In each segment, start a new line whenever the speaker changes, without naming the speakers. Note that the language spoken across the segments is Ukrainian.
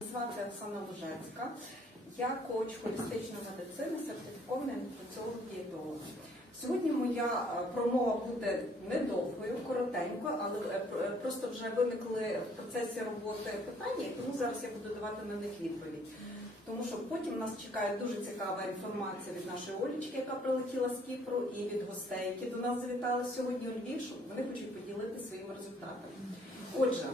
звати Оксана Лужецька. Я коуч холістичної медицини, сертифікований нутриціолог дієтолог. Сьогодні моя е, промова буде недовгою, коротенько, але е, е, просто вже виникли в процесі роботи питання, і тому зараз я буду давати на них відповідь. Тому що потім нас чекає дуже цікава інформація від нашої Олічки, яка прилетіла з Кіпру, і від гостей, які до нас завітали сьогодні у Львів, що вони хочуть поділитися своїми результатами. Отже,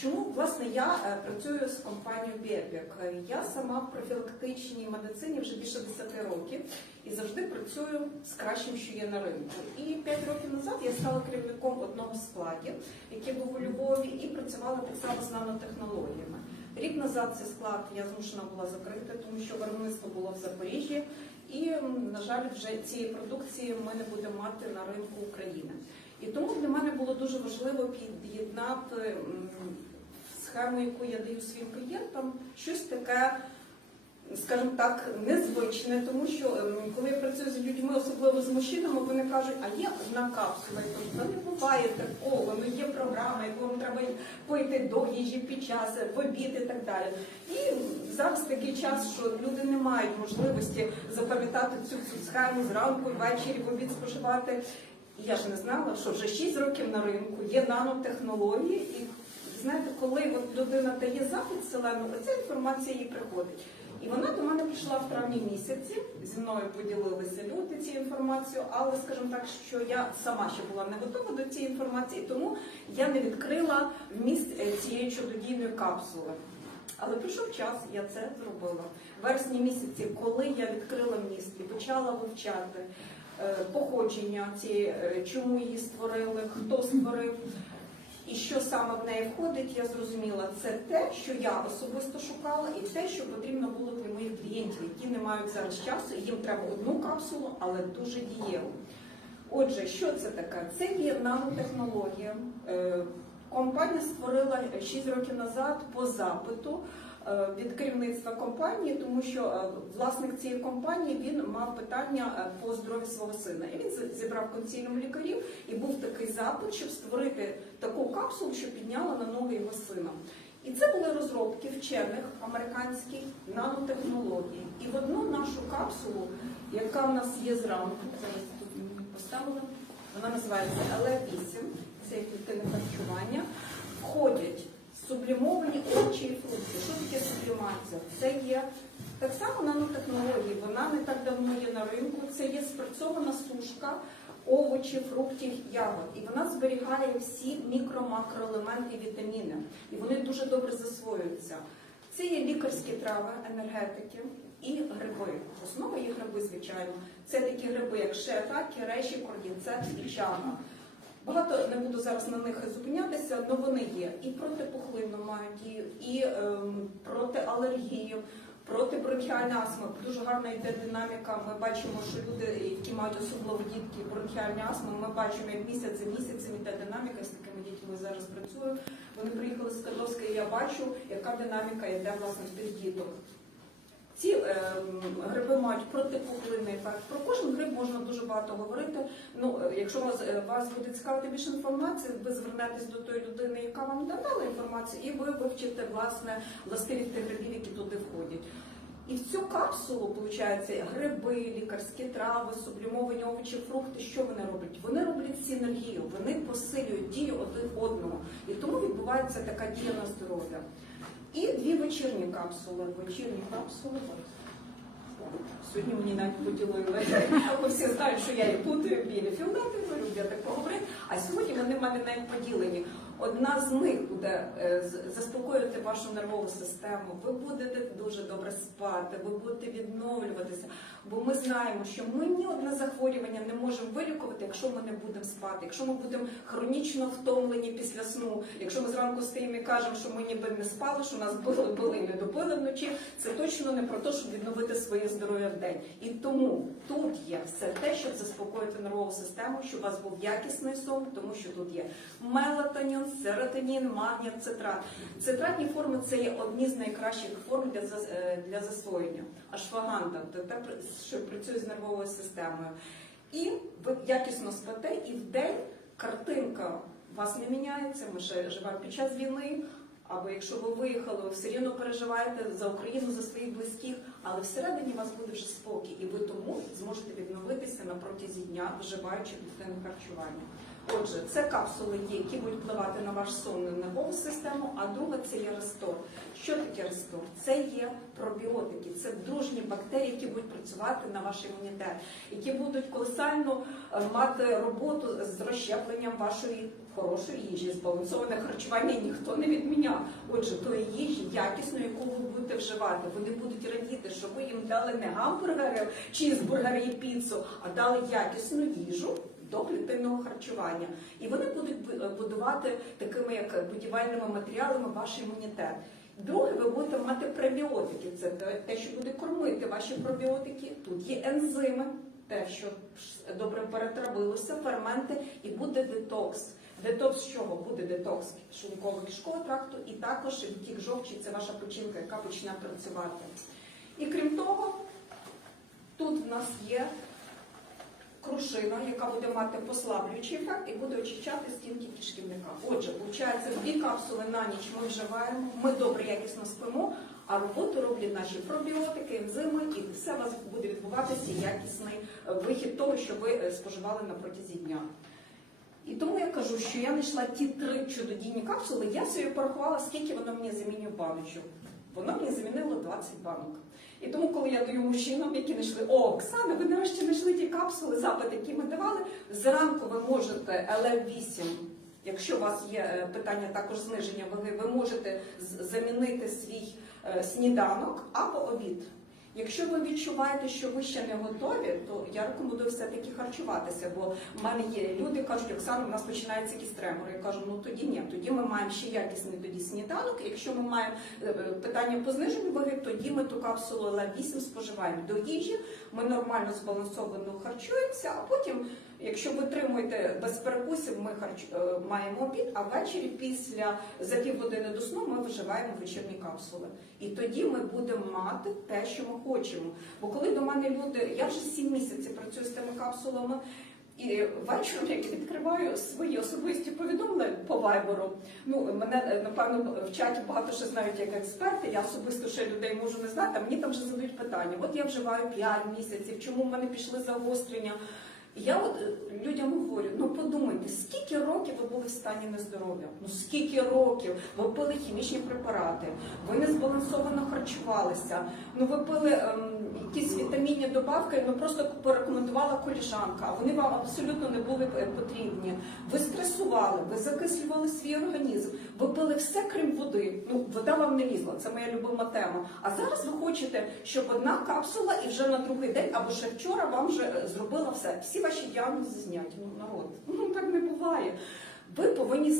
Чому власне я е, працюю з компанією Біопік? Я сама в профілактичній медицині вже більше 10 років і завжди працюю з кращим, що є на ринку. І 5 років назад я стала керівником одного з складів, який був у Львові, і працювала так само з нанотехнологіями. Рік назад цей склад я змушена була закрити, тому що виробництво було в Запоріжжі, і на жаль, вже цієї продукції ми не будемо мати на ринку України. І тому для мене було дуже важливо під'єднати схему, яку я даю своїм клієнтам, щось таке, скажімо так, незвичне, тому що ем, коли я працюю з людьми, особливо з мужчинами, вони кажуть, а є одна капсула, Я кажу, «Та не буває такого, ну є програма, яку вам треба пити до їжі під час, в обід і так далі. І зараз такий час, що люди не мають можливості запам'ятати цю, цю схему зранку, ввечері, в обід споживати. Я ж не знала, що вже 6 років на ринку є нанотехнології, і знаєте, коли от людина дає запит селену, оця інформація їй приходить. І вона до мене прийшла в травні місяці. Зі мною поділилися люди цією інформацією, але скажімо так, що я сама ще була не готова до цієї інформації, тому я не відкрила вміст е, цієї чудодійної капсули. Але прийшов час, я це зробила. Вересні місяці, коли я відкрила міст і почала вивчати походження цієї, е, чому її створили, хто створив. І що саме в неї входить, я зрозуміла, це те, що я особисто шукала, і те, що потрібно було для моїх клієнтів, які не мають зараз часу, їм треба одну капсулу, але дуже дієву. Отже, що це таке? Це є нанотехнологія. Е, Компанія створила 6 років назад по запиту е, від керівництва компанії, тому що е, власник цієї компанії він мав питання е, по здоров'ю свого сина. І він зібрав консиліум лікарів, і був такий запит, щоб створити таку капсулу, що підняла на ноги його сина. І це були розробки вчених американських нанотехнологій. І в одну нашу капсулу, яка в нас є зранку, зараз тут поставили, вона називається ЛЕ8, це клітини харчування, входять сублімовані овочі і фрукти. Що таке сублімація? Це є так само нанотехнології, вона не так давно є на ринку. Це є спрацьована сушка овочів, фруктів, ягод. І вона зберігає всі мікро-макроелементи вітаміни. І вони дуже добре засвоюються. Це є лікарські трави, енергетики і гриби. Основа є гриби, звичайно. Це такі гриби, як шета, кіреші, кордінцет і чага. Багато не буду зараз на них зупинятися, але вони є. І проти пухлину мають дію, і ем, проти алергії, проти астма. Дуже гарна йде динаміка. Ми бачимо, що люди, які мають особливо дітки бронхіальні астми, ми бачимо, як місяць за місяцем йде динаміка. З такими дітьми зараз працюю. Вони приїхали з Карловська, і я бачу, яка динаміка йде власне в тих діток. Ці е, гриби мають протипухлинний ефект. Про кожен гриб можна дуже багато говорити. Ну, е, якщо вас, е, вас буде цікавити більше інформації, ви звернетесь до тої людини, яка вам надала інформацію, і ви вивчите власне властивість тих грибів, які туди входять. І в цю капсулу, виходить, гриби, лікарські трави, сублімовані овочі, фрукти. Що вони роблять? Вони роблять синергію, вони посилюють дію один одного. І тому відбувається така дія на здоров'я. І дві вечірні капсули. Вечірні капсули. Сьогодні мені навіть поділили. Бо всі знають, що я і путаю білі фіолетові, люблю так поговорити. А сьогодні вони в мене навіть поділені. Одна з них буде е, заспокоювати вашу нервову систему. Ви будете дуже добре спати, ви будете відновлюватися. Бо ми знаємо, що ми ні одне захворювання не можемо вилікувати, якщо ми не будемо спати, якщо ми будемо хронічно втомлені після сну, якщо ми зранку стоїмо і кажемо, що ми ніби не спали, що нас били, били не допили вночі, це точно не про те, щоб відновити своє здоров'я в день. І тому тут є все те, щоб заспокоїти нервову систему, щоб у вас був якісний сон, тому що тут є мелатонін, серотонін, магній, цитрат. Цитратні форми це є одні з найкращих форм для, е, для засвоєння. Ашваганда, то те, що працює з нервовою системою. І ви якісно спите, і в день картинка у вас не міняється. Ми ще живемо під час війни. або якщо ви виїхали, ви все рівно переживаєте за Україну, за своїх близьких, але всередині у вас буде вже спокій, і ви тому зможете відновитися на протязі дня, вживаючи клітинне харчування. Отже, це капсули які будуть впливати на ваш сон і нервову систему, а друга це є рестор. Що таке рестор? Це є пробіотики, це дружні бактерії, які будуть працювати на ваш імунітет, які будуть колосально е, мати роботу з розщепленням вашої хорошої їжі. Збалансоване харчування ніхто не відміняв. Отже, тої їжі якісної, яку ви будете вживати. Вони будуть радіти, що ви їм дали не гамбургери, чізбургери і піцу, а дали якісну їжу до клітинного харчування. І вони будуть будувати такими як будівельними матеріалами ваш імунітет. Друге, ви будете мати пребіотики. Це те, те, що буде кормити ваші пробіотики. Тут є ензими, те, що добре перетравилося, ферменти, і буде детокс. Детокс з чого? Буде детокс шлунково-кишкового тракту, і також відтік жовчі це ваша печінка, яка почне працювати. І крім того, тут в нас є крушина, яка буде мати послаблюючий ефект і буде очищати стінки кишківника. Отже, виходить, дві капсули на ніч ми вживаємо, ми добре якісно спимо, а роботу роблять наші пробіотики, ензими, і все у вас буде відбуватися якісний е, вихід того, що ви е, споживали на протязі дня. І тому я кажу, що я знайшла ті три чудодійні капсули, я собі порахувала, скільки воно мені замінює баночок. Воно мені замінило 20 банок. І тому, коли я даю мужчинам, які знайшли, о, Оксана, ви нарешті знайшли ті капсули, запит, які ми давали. Зранку ви можете ЛФ8, якщо у вас є е, питання також зниження ваги, ви можете замінити свій е, сніданок або обід. Якщо ви відчуваєте, що ви ще не готові, то я рекомендую все-таки харчуватися, бо в мене є люди, кажуть, Оксана, у нас починаються якісь тремори. Я кажу, ну тоді ні, тоді ми маємо ще якісний тоді сніданок. Якщо ми маємо е, е, питання по зниженню ваги, тоді ми ту капсулу Л8 споживаємо до їжі, ми нормально збалансовано харчуємося, а потім, якщо ви тримуєте без перекусів, ми харч... е, маємо обід, а ввечері після за півгодини до сну ми вживаємо вечірні капсули. І тоді ми будемо мати те, що ми хочемо. Бо коли до мене люди, я вже 7 місяців працюю з тими капсулами. І вечором, як відкриваю свої особисті повідомлення по вайберу, ну мене напевно в чаті багато що знають як експерти. Я особисто ще людей можу не знати. а Мені там вже задають питання. От я вживаю 5 місяців, чому в мене пішли загострення? Я от е, людям говорю: подумайте, скільки років ви були в стані нездоров'я? Ну скільки років ви пили хімічні препарати, ви не збалансовано харчувалися, ну ви пили ем, якісь вітамінні добавки, ну просто порекомендувала коліжанка, а вони вам абсолютно не були е, потрібні. Ви стресували, ви закислювали свій організм, ви пили все крім води. Ну вода вам не лізла, це моя любима тема. А зараз ви хочете, щоб одна капсула і вже на другий день або ще вчора вам вже е, зробила все. Всі ваші діагнози зняті. Ну народ, ну так не буває. Ви повинні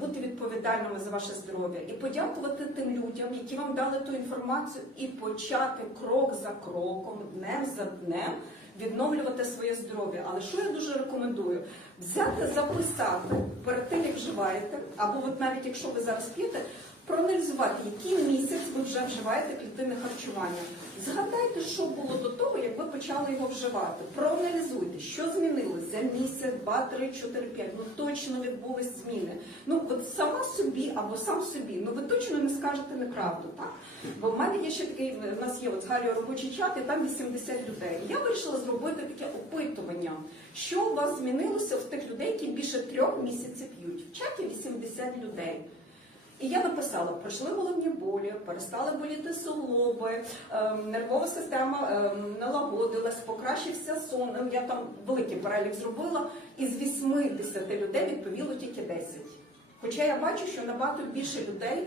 бути відповідальними за ваше здоров'я і подякувати тим людям, які вам дали ту інформацію, і почати крок за кроком, днем за днем відновлювати своє здоров'я. Але що я дуже рекомендую? Взяти, записати перед тим, як вживаєте, або от навіть якщо ви зараз п'єте, проаналізувати, який місяць ви вже вживаєте клітинне харчування. Згадайте, що було до того, як ви почали його вживати. Проаналізуйте, що змінилось за місяць, два, три, чотири, п'ять. Ну точно відбулись зміни. Ну от сама собі або сам собі, ну ви точно не скажете неправду, так? Бо в мене є ще такий, в нас є от Галією робочий чат, і там 80 людей. Я вирішила зробити таке опитування, що у вас змінилося в тих людей, які більше трьох місяців п'ють. В чаті 80 людей. І я написала, пройшли головні болі, перестали боліти суглоби, ем, нервова система ем, налагодилась, покращився сон. Ем, Я там великий перелік зробила, і з 80 людей відповіло тільки 10. Хоча я бачу, що набагато більше людей.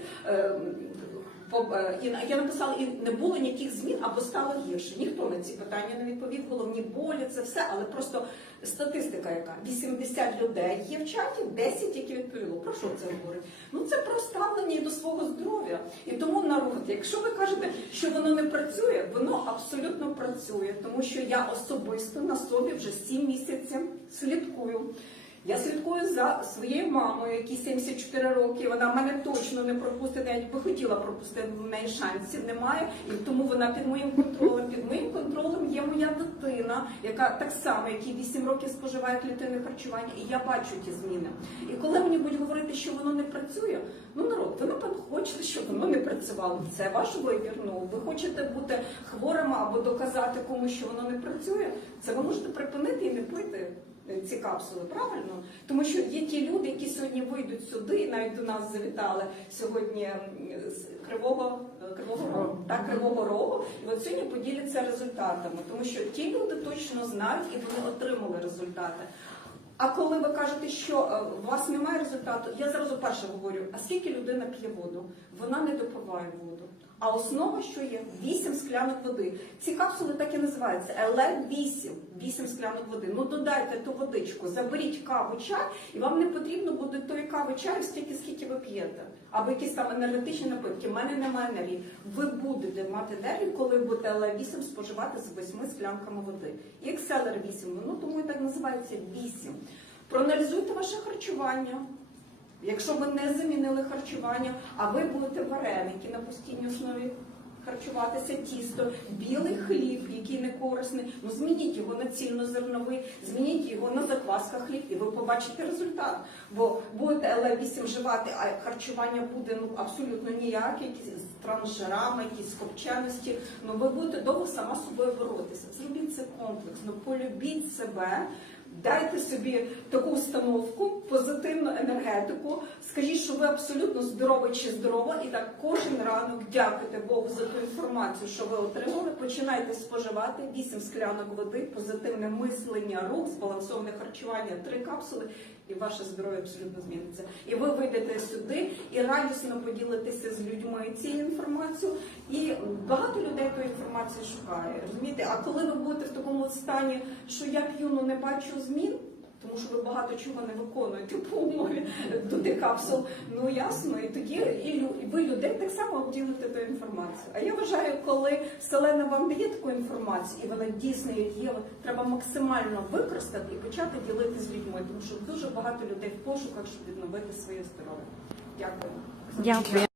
Е, Я написала, і не було ніяких змін або стало гірше. Ніхто на ці питання не відповів. Головні болі, це все, але просто статистика, яка 80 людей є в чаті, 10 які відповіло. Про що це говорить? Ну це про ставлення до свого здоров'я. І тому народ, якщо ви кажете, що воно не працює, воно абсолютно працює, тому що я особисто на собі вже 7 місяців слідкую. Я слідкую за своєю мамою, якій 74 роки. Вона мене точно не пропустить, навіть би хотіла пропустити, в неї шансів немає. І тому вона під моїм контролем. Під моїм контролем є моя дитина, яка так само, якій 8 років споживає клітинне харчування, і я бачу ті зміни. І коли мені будуть говорити, що воно не працює, ну народ, ви напевно хочете, щоб воно не працювало. Це ваш вибір. Ну ви хочете бути хворим або доказати комусь, що воно не працює. Це ви можете припинити і не пити ці капсули, правильно? Тому що є ті люди, які сьогодні вийдуть сюди, навіть до нас завітали сьогодні з Кривого е, Кривого Рогу, так, Кривого Рогу, і от сьогодні поділяться результатами, тому що ті люди точно знають і вони отримали результати. А коли ви кажете, що е, у вас немає результату, я зразу перше говорю: а скільки людина п'є воду? Вона не допиває воду. А основа, що є? 8 склянок води. Ці капсули так і називаються. ЛЕ 8 8 склянок води. Ну додайте ту водичку, заберіть каву, чай, і вам не потрібно буде тої кави чаю стільки, скільки ви п'єте. Або якісь там енергетичні напитки. У мене немає енергії. Ви будете мати енергію, коли будете ЛЕ 8 споживати з 8 склянками води. І Exceler 8, ну тому і так називається 8. Проаналізуйте ваше харчування. Якщо ви не замінили харчування, а ви будете вареники на постійній основі харчуватися, тісто, білий хліб, який не корисний, ну змініть його на цільнозерновий, змініть його на закваска хліб, і ви побачите результат. Бо будете ЛЕ-8 вживати, а харчування буде ну абсолютно ніяке, якісь з трансжирами, якісь скопченості. Ну ви будете довго сама собою боротися. Зробіть це комплексно, полюбіть себе. Дайте собі таку установку, позитивну енергетику. Скажіть, що ви абсолютно здорові чи здорова, і так кожен ранок дякуйте Богу за ту інформацію, що ви отримали. Починайте споживати 8 склянок води, позитивне мислення, рух, збалансоване харчування, 3 капсули, і ваше здоров'я абсолютно зміниться. І ви вийдете сюди і радісно поділитеся з людьми цією інформацією. І багато людей ту інформацію шукає. Розумієте? А коли ви будете в такому стані, що я п'ю, ну не бачу змін. Тому що ви багато чого не виконуєте по умові туди капсул. Ну ясно, і тоді і, ви людей так само обділите ту інформацію. А я вважаю, коли Вселена вам дає таку інформацію, і вона дійсно є треба максимально використати і почати ділити з людьми, тому що дуже багато людей в пошуках, щоб відновити своє здоров'я. Дякую.
Дякую.